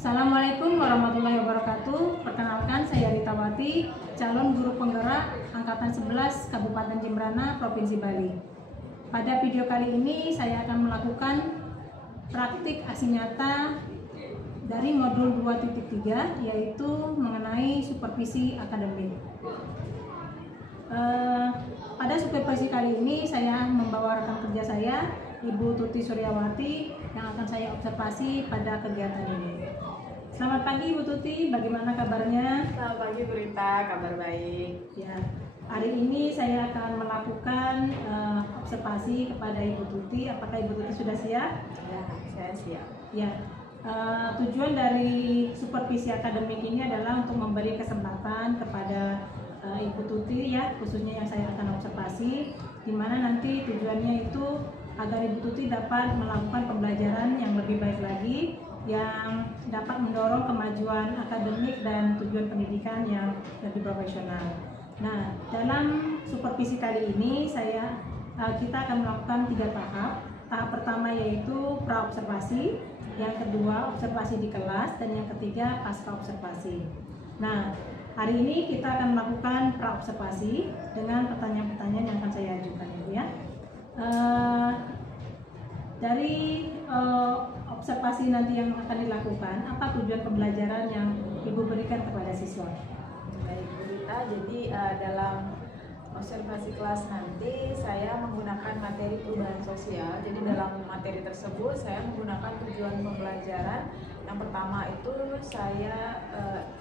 Assalamualaikum warahmatullahi wabarakatuh. Perkenalkan, saya Rita Wati, calon guru penggerak Angkatan 11 Kabupaten Jembrana, Provinsi Bali. Pada video kali ini saya akan melakukan praktik aksi nyata dari modul 2.3, yaitu mengenai supervisi akademik. Pada supervisi kali ini saya membawa rekan kerja saya, Ibu Tuti Suryawati, yang akan saya observasi pada kegiatan ini. Selamat pagi Ibu Tuti, bagaimana kabarnya? Selamat pagi Bu Rita, kabar baik. Ya, hari ini saya akan melakukan observasi kepada Ibu Tuti. Apakah Ibu Tuti sudah siap? Ya, saya siap. Ya, tujuan dari supervisi akademik ini adalah untuk memberi kesempatan kepada Ibu Tuti, ya, khususnya yang saya akan observasi, di mana nanti tujuannya itu agar Ibu Tuti dapat melakukan pembelajaran yang lebih baik lagi, yang dapat mendorong kemajuan akademik dan tujuan pendidikan yang lebih profesional. Nah, dalam supervisi kali ini kita akan melakukan 3 tahap. Tahap pertama yaitu pra-observasi, yang kedua observasi di kelas, dan yang ketiga pasca observasi. Nah, hari ini kita akan melakukan pra-observasi dengan pertanyaan-pertanyaan yang akan saya ajukan, Ibu, ya. Dari observasi nanti yang akan dilakukan, apa tujuan pembelajaran yang Ibu berikan kepada siswa? Baik Bu Rita, jadi dalam observasi kelas nanti saya menggunakan materi perubahan sosial. Jadi dalam materi tersebut saya menggunakan tujuan pembelajaran. Yang pertama itu saya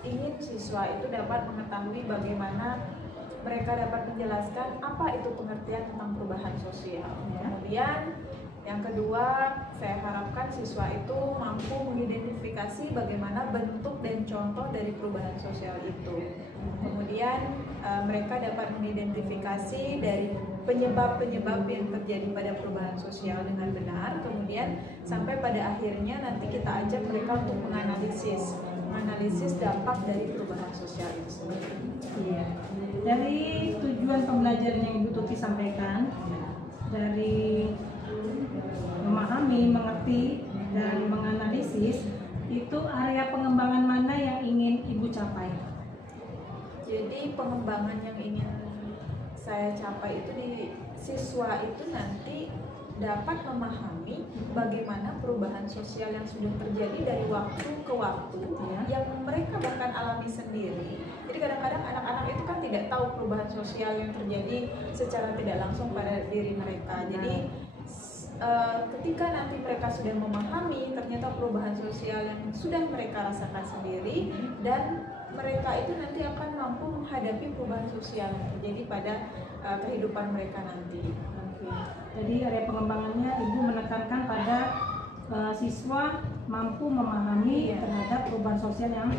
ingin siswa itu dapat mengetahui bagaimana mereka dapat menjelaskan apa itu pengertian tentang perubahan sosial. Kemudian yang kedua, saya harapkan siswa itu mampu mengidentifikasi bagaimana bentuk dan contoh dari perubahan sosial itu. Kemudian mereka dapat mengidentifikasi dari penyebab-penyebab yang terjadi pada perubahan sosial dengan benar. Kemudian sampai pada akhirnya nanti kita ajak mereka untuk menganalisis dampak dari perubahan sosial itu sendiri. Iya. Dari tujuan pembelajaran yang Ibu Tuti sampaikan, dari memahami, mengerti, dan menganalisis, itu area pengembangan mana yang ingin Ibu capai? Jadi pengembangan yang ingin saya capai itu di siswa itu nanti dapat memahami bagaimana perubahan sosial yang sudah terjadi dari waktu ke waktu, yang mereka bahkan alami sendiri. Jadi kadang-kadang anak-anak itu kan tidak tahu perubahan sosial yang terjadi secara tidak langsung pada diri mereka. Jadi ketika nanti mereka sudah memahami ternyata perubahan sosial yang sudah mereka rasakan sendiri, dan mereka itu nanti akan mampu menghadapi perubahan sosial yang terjadi pada kehidupan mereka nanti. Jadi area pengembangannya Ibu menekankan pada siswa mampu memahami terhadap perubahan sosial yang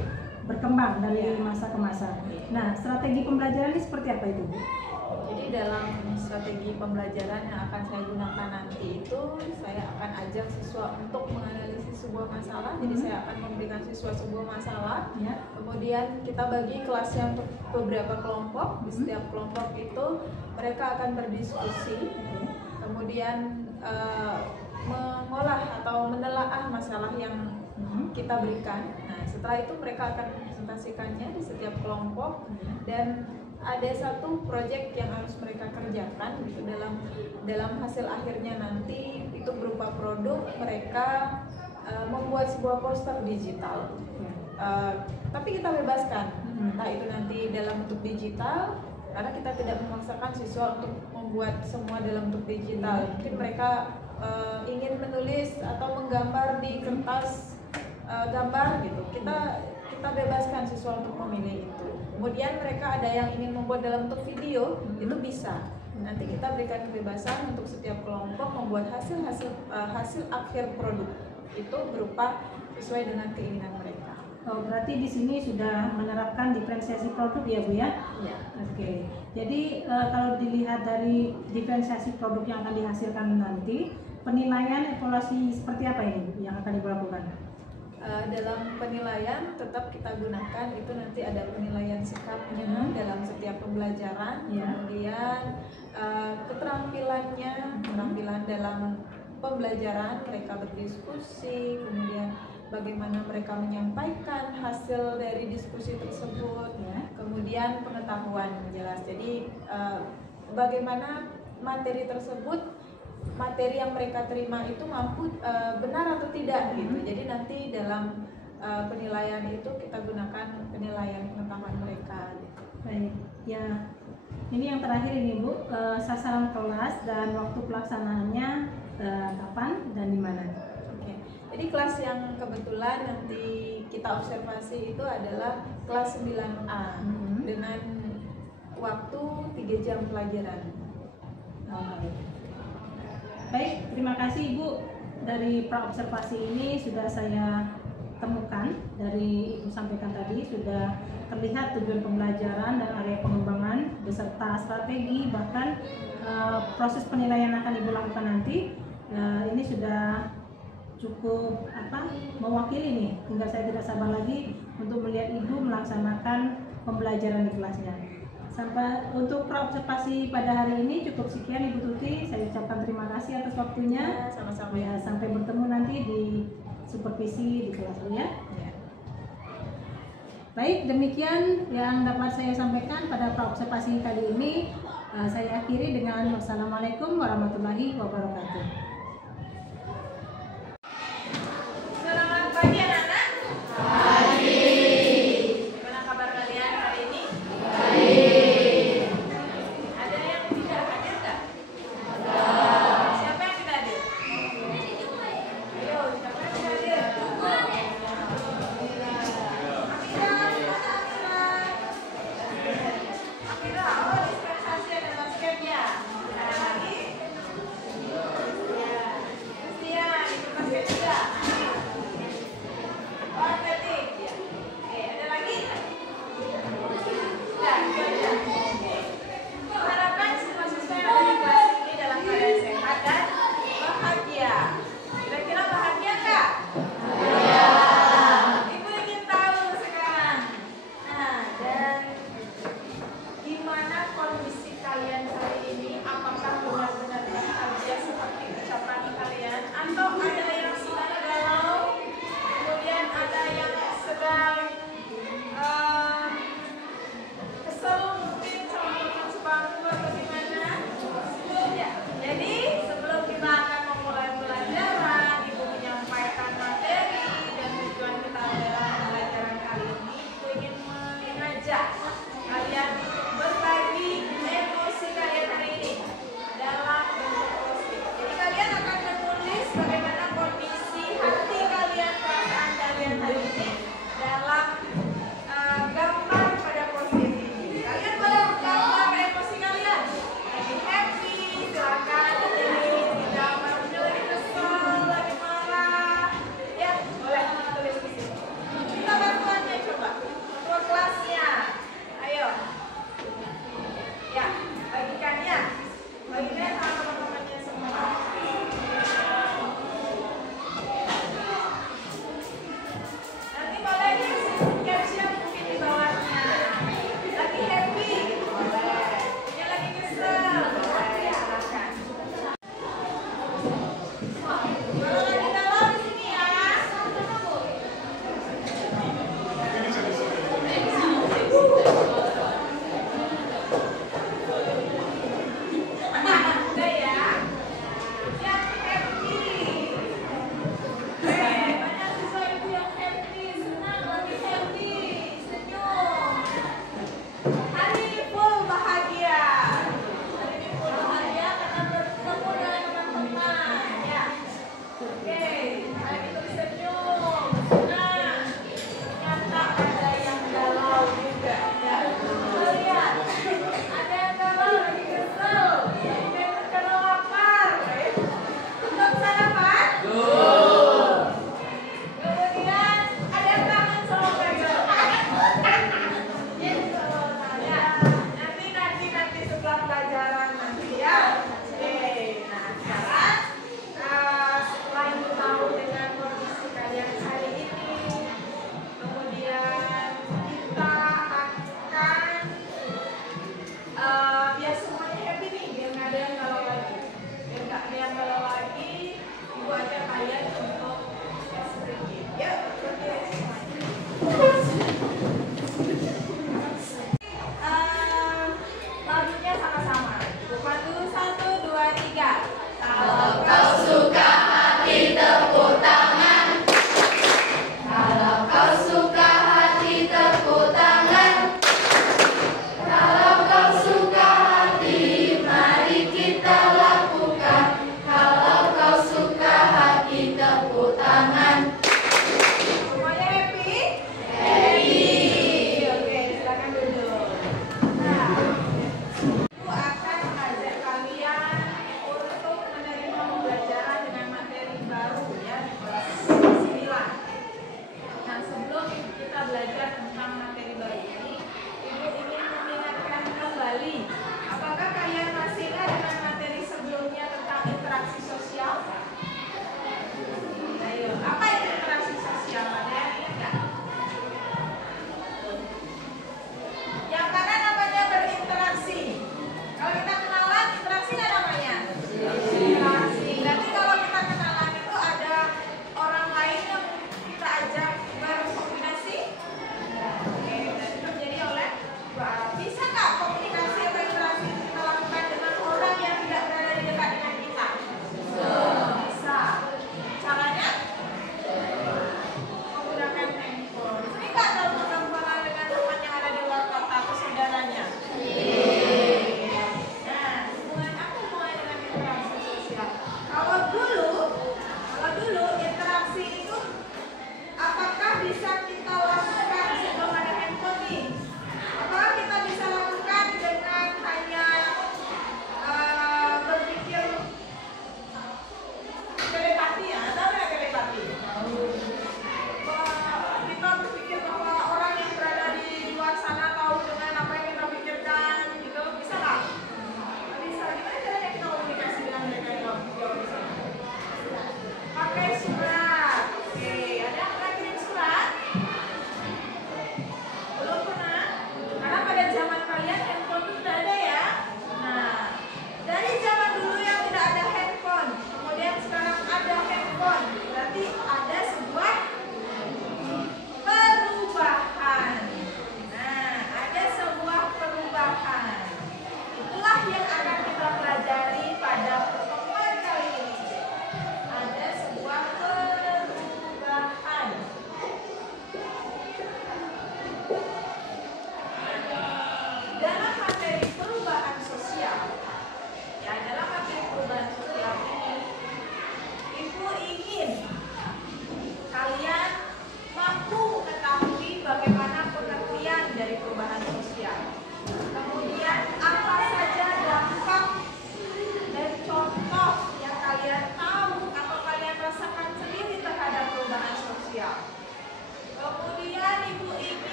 berkembang dari masa ke masa. Nah, strategi pembelajaran ini seperti apa itu, Bu? Jadi dalam strategi pembelajaran yang akan saya gunakan nanti itu, saya akan ajak siswa untuk menganalisis sebuah masalah. Jadi saya akan memberikan siswa sebuah masalah, kemudian kita bagi kelasnya untuk beberapa kelompok. Di setiap kelompok itu mereka akan berdiskusi, kemudian mengolah atau menelaah masalah yang kita berikan. Nah, setelah itu mereka akan presentasikannya di setiap kelompok, dan ada satu proyek yang harus mereka kerjakan gitu. Dalam hasil akhirnya nanti itu berupa produk, mereka membuat sebuah poster digital. Tapi kita bebaskan, entah itu nanti dalam bentuk digital, karena kita tidak memaksakan siswa untuk membuat semua dalam bentuk digital. Mungkin mereka ingin menulis atau menggambar di kertas gambar gitu, kita bebaskan siswa untuk memilih itu. Kemudian mereka ada yang ingin membuat dalam bentuk video, itu bisa. Nanti kita berikan kebebasan untuk setiap kelompok membuat hasil akhir produk itu berupa sesuai dengan keinginan mereka. Oh, berarti di sini sudah menerapkan diferensiasi produk, ya, Bu, ya? Ya. Oke. Jadi kalau dilihat dari diferensiasi produk yang akan dihasilkan nanti, penilaian evaluasi seperti apa ini yang akan dilakukan? Dalam penilaian tetap kita gunakan itu nanti ada penilaian sikapnya dalam setiap pembelajaran, kemudian keterampilan dalam pembelajaran, mereka berdiskusi, kemudian bagaimana mereka menyampaikan hasil dari diskusi tersebut, kemudian pengetahuan jelas. Jadi bagaimana materi tersebut, materi yang mereka terima itu mampu benar atau tidak gitu. Jadi nanti dalam penilaian itu kita gunakan penilaian pengetahuan mereka gitu. Baik, ya ini yang terakhir ini Bu, sasaran kelas dan waktu pelaksanaannya kapan dan di mana? Oke, jadi kelas yang kebetulan nanti kita observasi itu adalah kelas 9A dengan waktu 3 jam pelajaran. Baik, terima kasih Ibu. Dari praobservasi ini sudah saya temukan, dari Ibu sampaikan tadi sudah terlihat tujuan pembelajaran dan area pengembangan beserta strategi, bahkan proses penilaian akan Ibu lakukan nanti. Ini sudah cukup mewakili nih, hingga saya tidak sabar lagi untuk melihat Ibu melaksanakan pembelajaran di kelasnya. Sampai untuk praobservasi pada hari ini cukup sekian Ibu Tuti. Saya ucapkan terima kasih atas waktunya. Sama-sama. Ya, sampai bertemu nanti di supervisi di kelas ya. Baik, demikian yang dapat saya sampaikan pada praobservasi kali ini. Saya akhiri dengan wassalamualaikum warahmatullahi wabarakatuh. Selamat pagi anak-anak. Pagi. Gimana kabar kalian hari ini? Baik. Ada yang tidak hadir nggak? Ada. Siapa yang tidak hadir? Ayo, siapa yang tidak hadir? Amira, oh dispensasi ada basket ya. Ada lagi?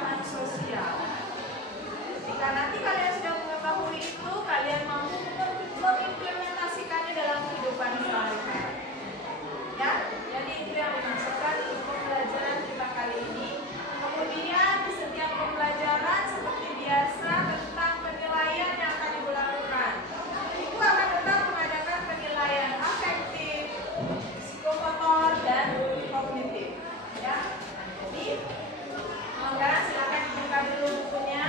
perubahan sosial. Jika nanti kalian sudah mengetahui itu, kalian mampu mengimplementasikannya dalam kehidupan sehari-hari. Ya, jadi itu yang dimaksudkan pembelajaran kita kali ini. Kemudian di setiap pembelajaran seperti biasa tentang penilaian yang akan Ibu lakukan. Ibu akan tetap mengadakan penilaian afektif, psikomotor, dan kognitif. Ya, jadi sekarang silakan dibuka dulu bukunya,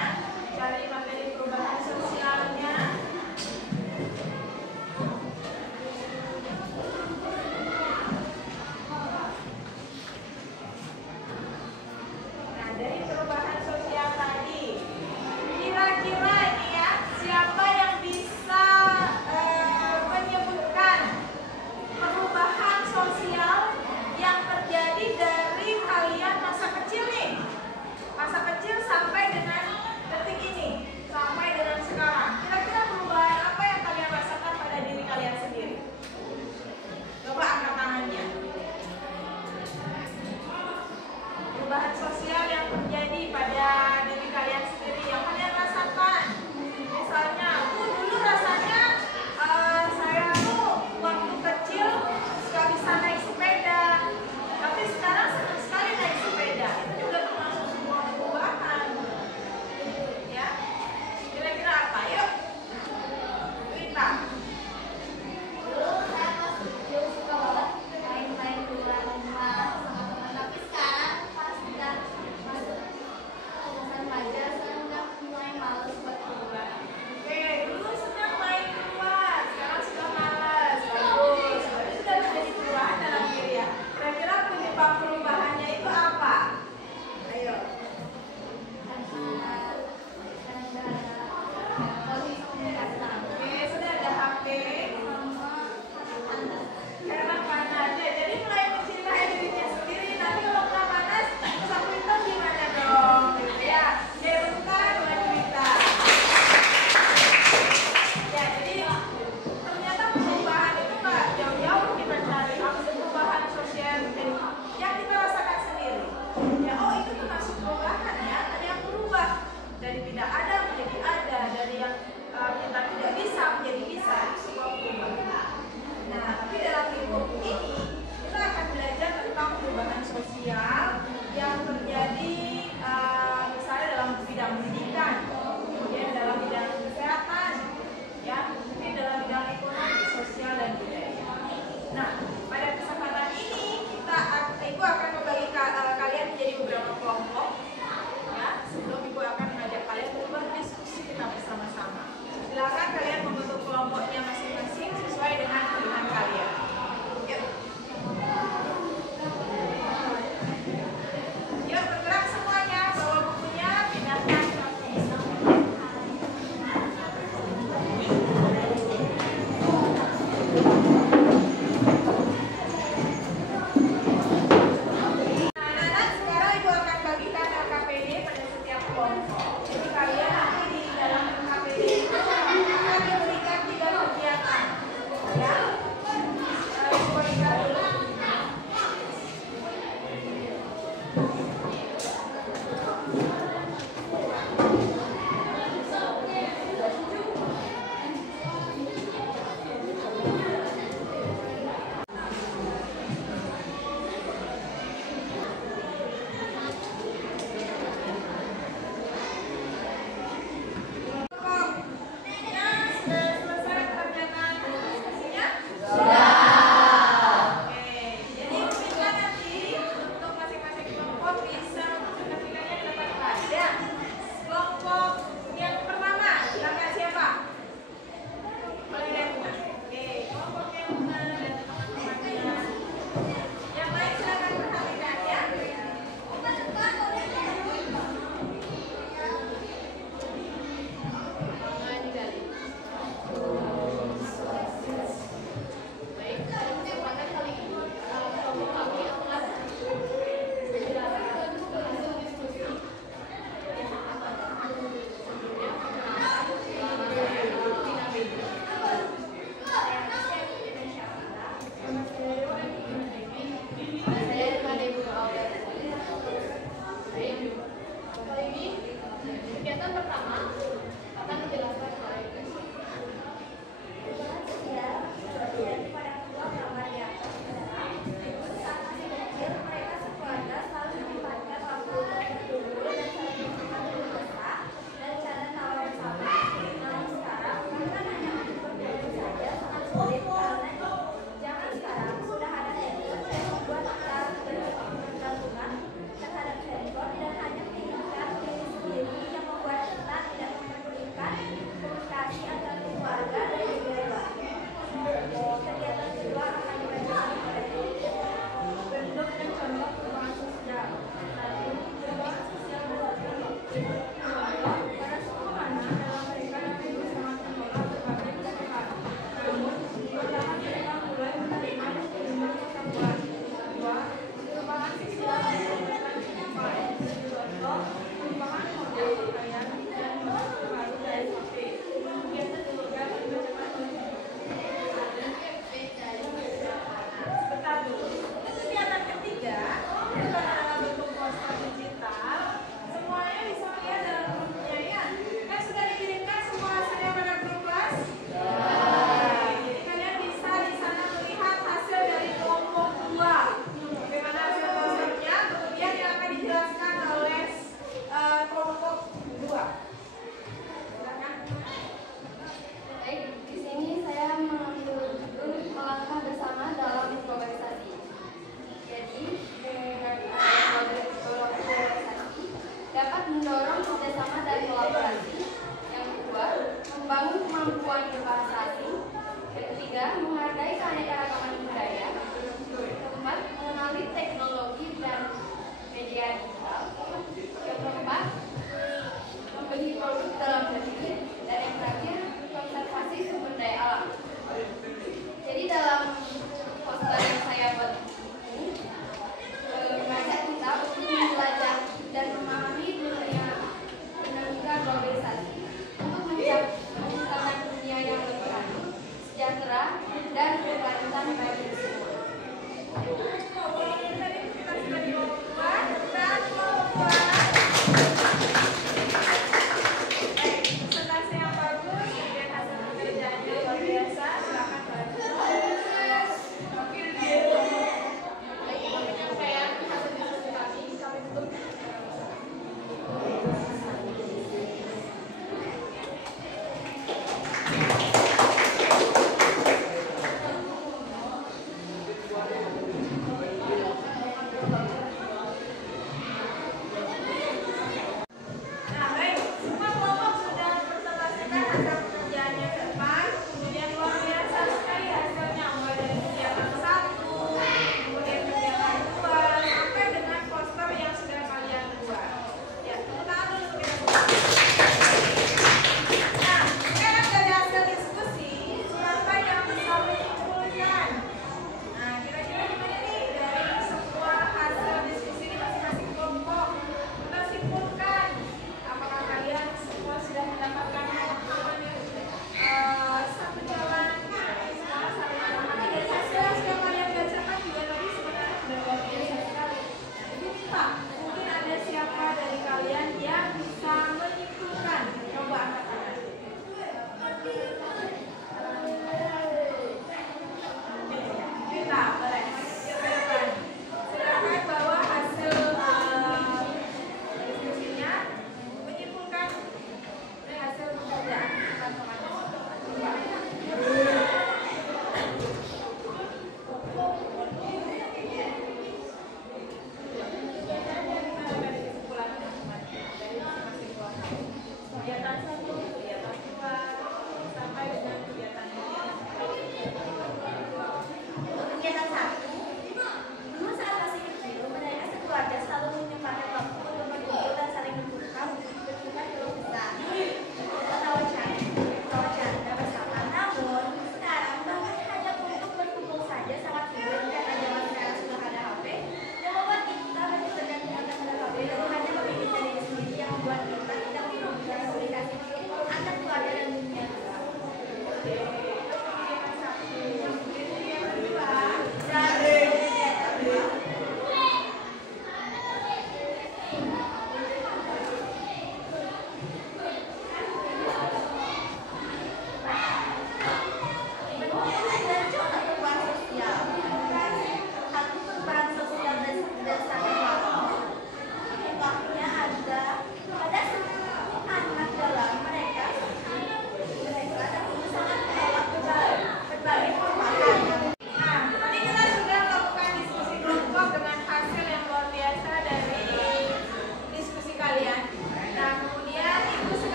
cari materi perubahan sosialnya.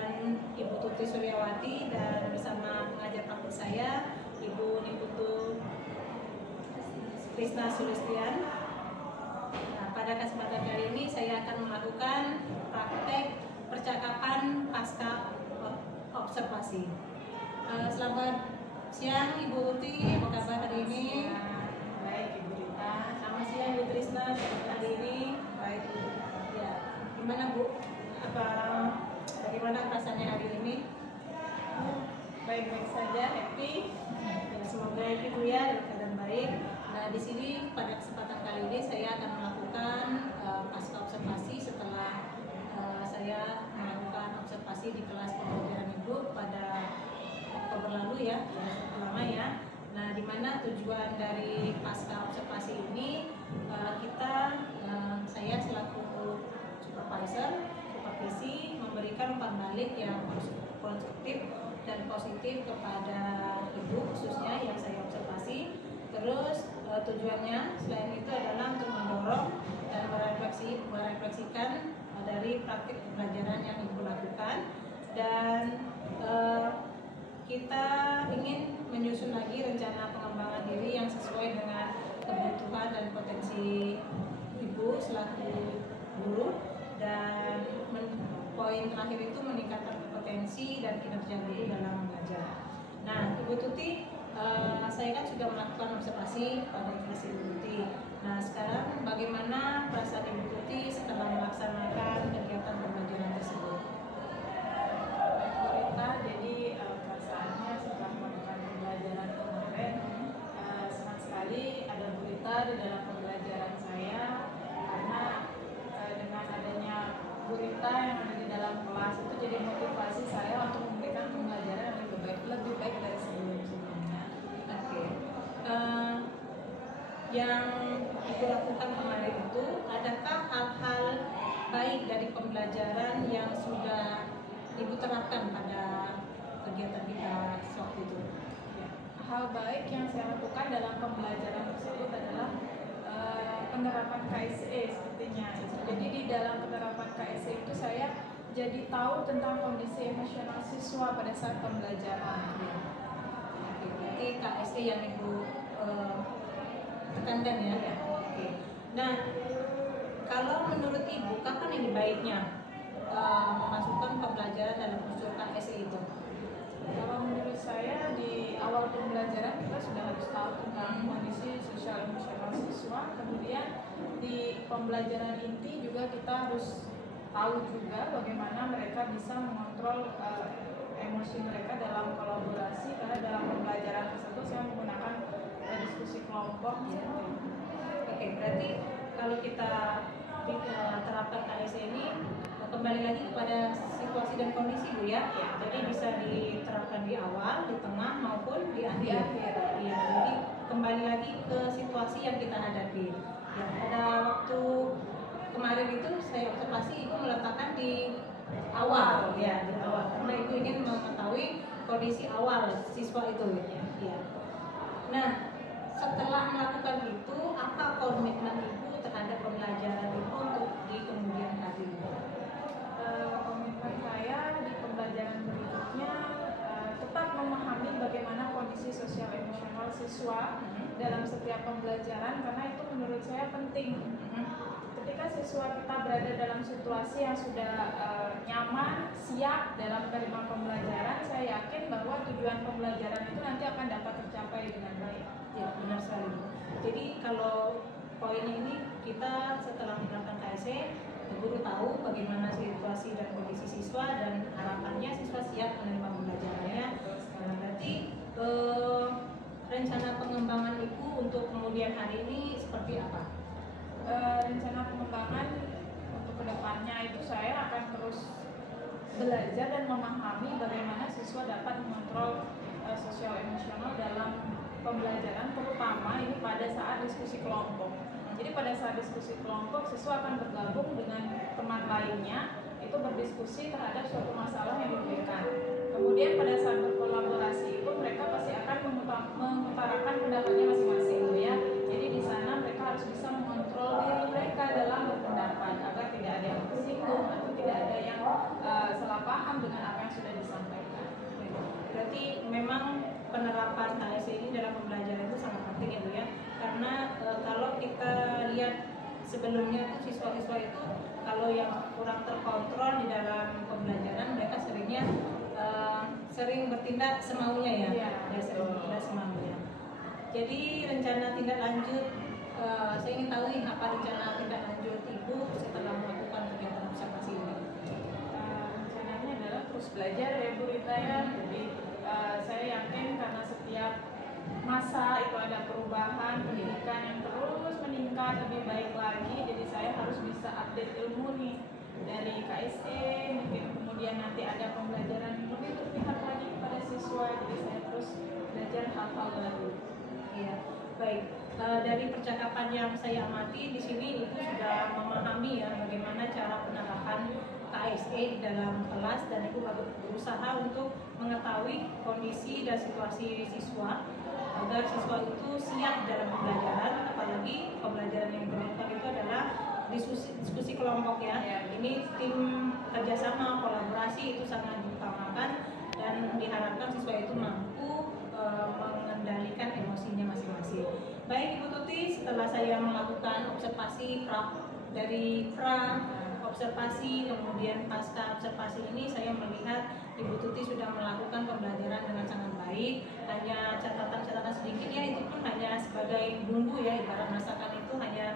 dan Ibu Tuti Suryawati, dan bersama pengajar praktik saya Ibu Niputu Krisna Sulistian. Nah, pada kesempatan kali ini saya akan melakukan praktek percakapan pasca observasi. Selamat siang Ibu Tuti, apa kabar hari ini? Baik Ibu Rita. Selamat siang Ibu Trisna, hari ini? Baik Ibu Rita. Ya, gimana Bu? Bagaimana perasaannya hari ini? Baik-baik saja, happy. Ya, semoga Ibu ya dalam keadaan baik. Nah, di sini pada kesempatan kali ini saya akan melakukan pasca observasi setelah saya melakukan observasi di kelas pembelajaran Ibu pada Oktober lalu ya, lama ya. Nah, di mana tujuan dari pasca observasi ini saya selaku supervisi memberikan umpan balik yang konstruktif dan positif kepada Ibu khususnya yang saya observasi. Terus tujuannya selain itu adalah untuk mendorong dan merefleksikan dari praktik pembelajaran yang Ibu lakukan, dan kita ingin menyusun lagi rencana pengembangan diri yang sesuai dengan kebutuhan dan potensi Ibu selaku guru, dan poin terakhir itu meningkatkan kompetensi dan kinerja guru dalam mengajar. Nah, Ibu Tuti, saya kan sudah melakukan observasi pada kelas Ibu Tuti. Nah, sekarang bagaimana perasaan Ibu Tuti setelah melaksanakan kegiatan pembelajaran tersebut? Jadi perasaannya setelah melakukan pembelajaran kemarin, senang sekali ada berita di dalam pembelajaran saya, karena dengan adanya berita yang ada di dalam kelas itu jadi motivasi saya untuk memberikan pembelajaran yang lebih baik dari sebelumnya. Oke. Yang Ibu lakukan kemarin itu, adakah hal-hal baik dari pembelajaran yang sudah Ibu terapkan pada kegiatan kita waktu itu? Ya. Hal baik yang saya lakukan dalam pembelajaran tersebut adalah penerapan KSE sepertinya. Jadi di dalam penerapan KSE itu saya jadi tahu tentang kondisi emosional siswa pada saat pembelajaran. Berarti KSE yang Ibu tekankan ya? Ya. Oke. Nah, kalau menurut Ibu kapan ini baiknya memasukkan pembelajaran dalam unsur KSE itu? Kalau menurut saya di awal pembelajaran kita sudah harus tahu tentang kondisi sosial emosional siswa. Kemudian di pembelajaran inti juga kita harus tahu juga bagaimana mereka bisa mengontrol emosi mereka dalam kolaborasi, karena dalam pembelajaran tersebut saya menggunakan diskusi kelompok. Oke, berarti kalau kita terapkan KSE ini kembali lagi kepada situasi dan kondisi Bu ya. Jadi bisa diterapkan di awal, di tengah maupun di akhir. Iya, jadi kembali lagi ke situasi yang kita hadapi. Ya, pada waktu kemarin itu saya observasi Ibu meletakkan di awal ya, di awal, karena Ibu ingin mengetahui kondisi awal siswa itu ya. Nah, setelah melakukan itu, apa komitmen Ibu terhadap pembelajaran Ibu untuk di kemudian hari? Komitmen saya di pembelajaran berikutnya tetap memahami bagaimana kondisi sosial emosional siswa dalam setiap pembelajaran, karena itu menurut saya penting. Ketika siswa kita berada dalam situasi yang sudah nyaman, siap dalam menerima pembelajaran, saya yakin bahwa tujuan pembelajaran itu nanti akan dapat tercapai dengan baik. Ya, benar sekali Bu. Jadi kalau poin ini kita setelah melakukan KSE, guru tahu bagaimana situasi dan kondisi siswa, dan harapannya siswa siap menerima pembelajarannya. Nah, berarti rencana pengembangan Ibu untuk kemudian hari ini seperti apa? Rencana pengembangan untuk kedepannya itu saya akan terus belajar dan memahami bagaimana siswa dapat mengontrol sosial emosional dalam pembelajaran, terutama ini pada saat diskusi kelompok. Jadi pada saat diskusi kelompok, siswa akan bergabung dengan teman lainnya, itu berdiskusi terhadap suatu masalah yang diberikan. Kemudian pada saat berkolaborasi itu mereka pasti akan mengutarakan pendapatnya masing-masing, ya. Jadi di sana mereka harus bisa mengontrol diri mereka dalam berpendapat agar tidak ada yang tersinggung atau tidak ada yang salah paham paham dengan apa yang sudah disampaikan. Berarti memang penerapan KSE ini dalam pembelajaran itu sangat penting ya Bu ya, karena kalau kita lihat sebelumnya tuh siswa-siswa itu kalau yang kurang terkontrol di dalam pembelajaran mereka sering bertindak semaunya ya, sering bertindak semaunya. Jadi rencana tindak lanjut, saya ingin tahu nih apa rencana tindak lanjut Ibu setelah melakukan kegiatan observasi ini. Rencananya adalah terus belajar ya Bu Rita ya. Jadi saya yakin karena setiap masa itu ada perubahan pendidikan yang terus meningkat lebih baik lagi, jadi saya harus bisa update ilmu nih dari KSE, mungkin kemudian nanti ada pembelajaran yang lebih berpihak lagi kepada siswa, jadi saya terus belajar hal-hal baru. Iya, baik. Dari percakapan yang saya amati di sini Ibu sudah memahami ya bagaimana cara penerapan KSE di dalam kelas, dan Ibu berusaha untuk mengetahui kondisi dan situasi siswa agar siswa itu siap dalam pembelajaran, apalagi pembelajaran yang dilakukan itu adalah diskusi kelompok ya. Ini tim kerjasama, kolaborasi itu sangat diutamakan dan diharapkan siswa itu mampu mengendalikan emosinya masing-masing. Baik Ibu Tuti, setelah saya melakukan observasi dari observasi kemudian pasca observasi ini, saya melihat Ibu Tuti sudah melakukan pembelajaran dengan sangat baik. Hanya catatan-catatan sedikit ya, itu pun hanya sebagai bumbu ya, ibarat masakan itu hanya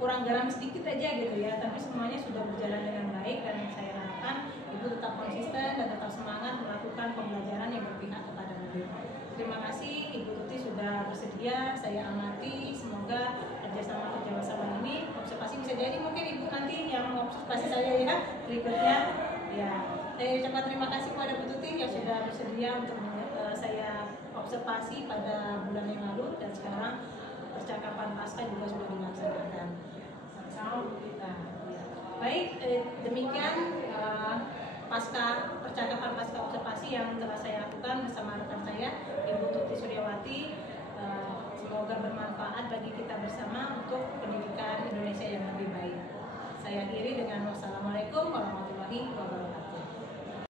kurang garam sedikit aja gitu ya, tapi semuanya sudah berjalan dengan baik, dan saya harapkan Ibu tetap konsisten dan tetap semangat melakukan pembelajaran yang berpihak kepada murid. Terima kasih Ibu Tuti sudah bersedia, saya amati, semoga kerjasama ini observasi bisa jadi mungkin Ibu nanti yang observasi saya ya berikutnya ya. Saya ucapkan terima kasih kepada Bu Tuti yang sudah bersedia untuk saya observasi pada bulan yang lalu, dan sekarang percakapan pasca juga sudah dilaksanakan. Sama-sama Bu Rita. Baik, demikian percakapan pasca observasi yang telah saya lakukan bersama rekan saya Ibu Tuti Suryawati. Semoga bermanfaat bagi kita bersama untuk pendidikan Indonesia yang lebih baik. Saya akhiri dengan wassalamualaikum warahmatullahi wabarakatuh.